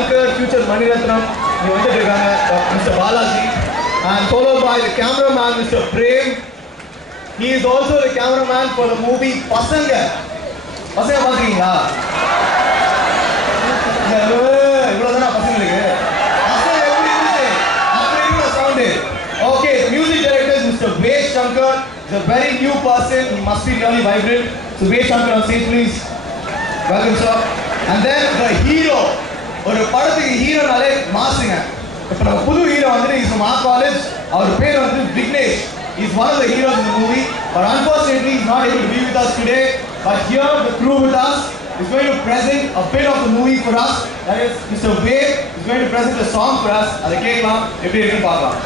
Shankar, future Maniratnam, Mr. Balaji, and followed by the cameraman, Mr. Prem. He is also the cameraman for the movie Pasanga. Pasanga பாத்தீங்களா? இவ்வளவுதானா பசங்களுக்கு? பசங்க எப்படி இருந்துச்சு? அப்படி இருக்க sound. Okay, the music director is Mr. Ved Shankar. He's a very new person. He must be really vibrant. So Ved Shankar on stage, please. Welcome, sir. And then the hero. ஒரு படத்துக்கு ஹீரோனாலே மாசுங்க. இப்போ நம்ம புது hero வந்து is from our college. அவர் பேர் வந்து Vignesh. He's one of the heroes in the movie, but unfortunately he's not able to be with us today. But here the crew with us is going to present a bit of the movie for us. That is Mr. Ved is going to present a song for us. அதை கேட்கலாம், எப்படி இருக்குன்னு பார்க்கலாம்.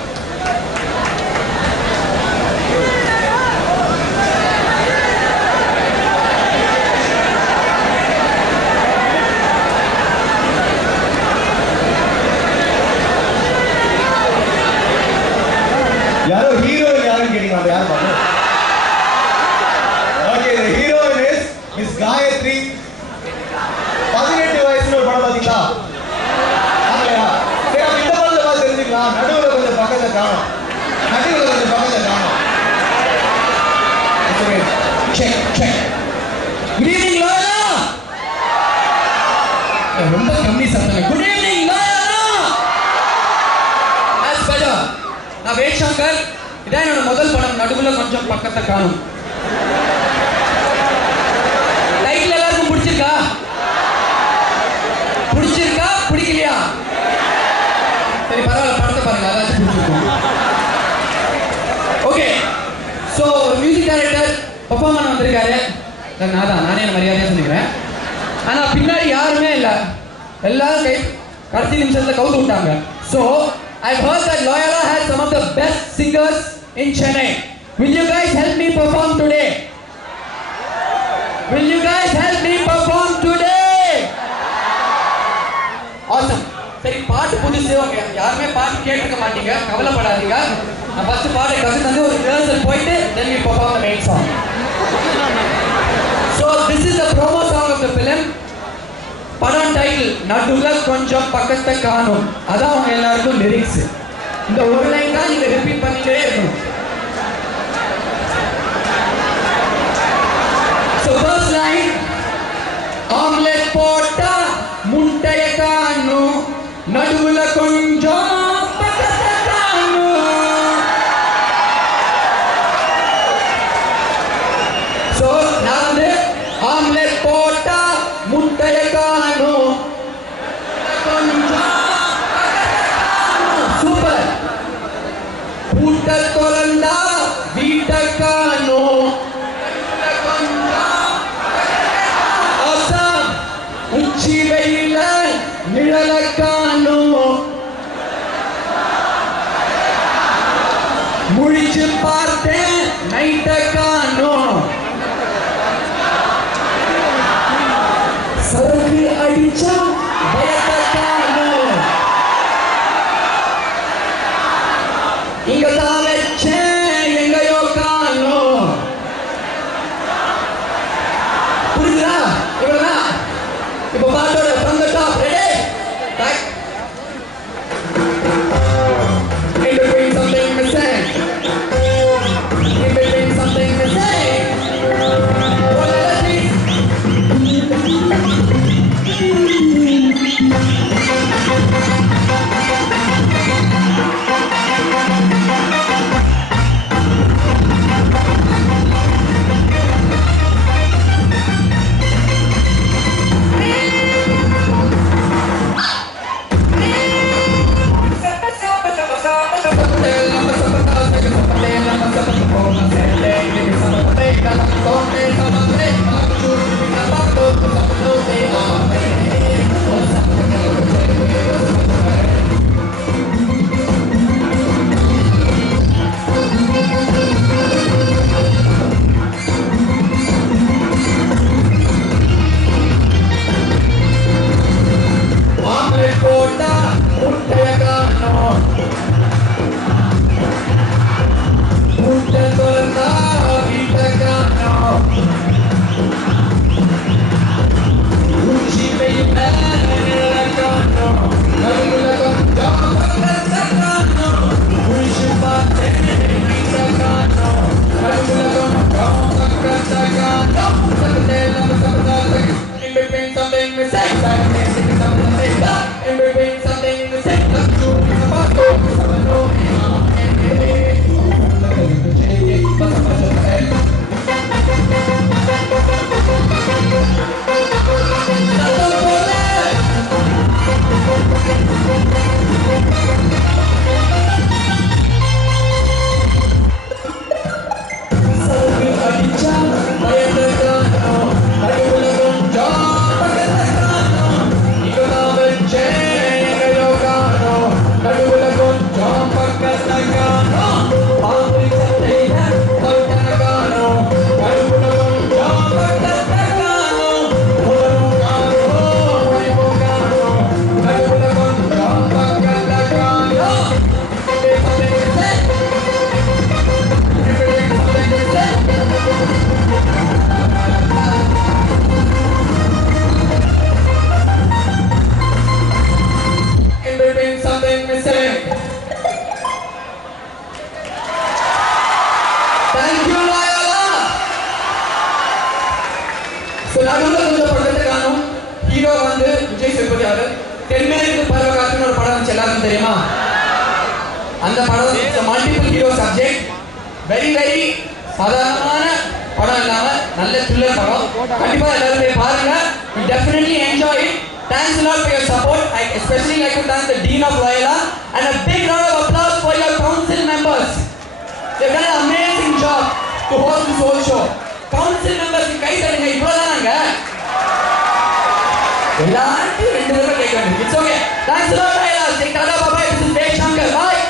யாரோ heroine யாருன்னு கேட்டீங்க, அந்த யார் பாருங்க. Okay, the heroine is Miss Gayatri. 18 வயசுல ஒரு படம் பாத்தீங்களா? ஆகலையா? சரி, அப்ப இந்த படத்தை பார்த்து தெரிஞ்சுக்கலாம். நடுவுல கொஞ்சம் பக்கத்துல காணும். Check. Good evening, Loyola. ரொம்ப கம்மி சத்தங்க. Good evening, Loyola. That's better. நான் வேட் சங்கர். இதான் என்னோட முதல் படம். நடுவுல கொஞ்சம் பக்கத்தை காணும். டைட்டில் எல்லாருக்கும் பிடிச்சிருக்கா? பிடிக்கலையா? சரி, பரவாயில்ல, படத்தை பாருங்க, அதாச்சும் பிடிச்சிருக்கும். Okay, so music director perform பண்ண வந்திருக்காரு. நானே என்ன மரியாதையாக சொல்லிக்கிறேன். ஆனால் பின்னாடி யாருமே இல்லை, எல்லாரும் கடைசி நிமிஷத்தில் கவுத்து விட்டாங்க. So I've heard that Loyola has some of the best singers in Chennai. Will you guys help me perform today? Will you guys help me perform today? Awesome. சரி, பாட்டு புதுசு, யாருமே பாட்டு கேட்டிருக்க மாட்டீங்க, கவலைப்படாதீங்க. நான் ஃபர்ஸ்ட் பாட்டை கற்று தந்து ஒரு ரிஹர்சல் போயிட்டு then we perform the main song. So this is the promo song of the film. படம் டைட்டில் நடுவுல கொஞ்சம் பக்கத்தை காணும். அதான் அவங்க எல்லாருக்கும் லிரிக்ஸ். இந்த ஒரு லைன் தான் நீங்க ரிப்பீட் பண்ணிட்டே இருக்கணும். So first line, ஆம்லெட் போட்டா முட்டைய காணும், நடுவுல கொஞ்சம் பக்கத்தை காணும். So நான் வந்து ஆம்லெட் போட்டா முட்டைய காணும், கொஞ்சம் சூப்பர். பூட்ட திறந்தா வீட்டை காணும், கொஞ்சம் உச்சி வெயில நிழல காணும், முழிச்சு பார்த்தேன் நைட்டை காணும், சரக்கு அடிச்சா பயத்தை காணும், இங்க தான் வச்சேன் எங்கயோ காணும். புரியுதா? இவ்வளவுதான். இப்ப பாட்டோட from the top. Ready? Back. In between something missing. In between something missing. One letter, please. missing, something missing, something missing, in between something missing, the truth is about to come no அந்த படம் multiple hero subject very சாதாரணமான படம் இல்லாம நல்ல thriller படம் கண்டிப்பா எல்லாரும் போய் பாருங்க you definitely enjoy it thanks a lot for your support I especially like to thank the dean of Loyola and a big round of applause for your council members they've done an amazing job to host this whole show council members கை தட்டுங்க இவ்வளவுதானாங்க எல்லாரும் ரெண்டு தடவை கேட்க வேண்டியது it's okay thanks a lot Loyola take care bye bye this is Dev Shankar bye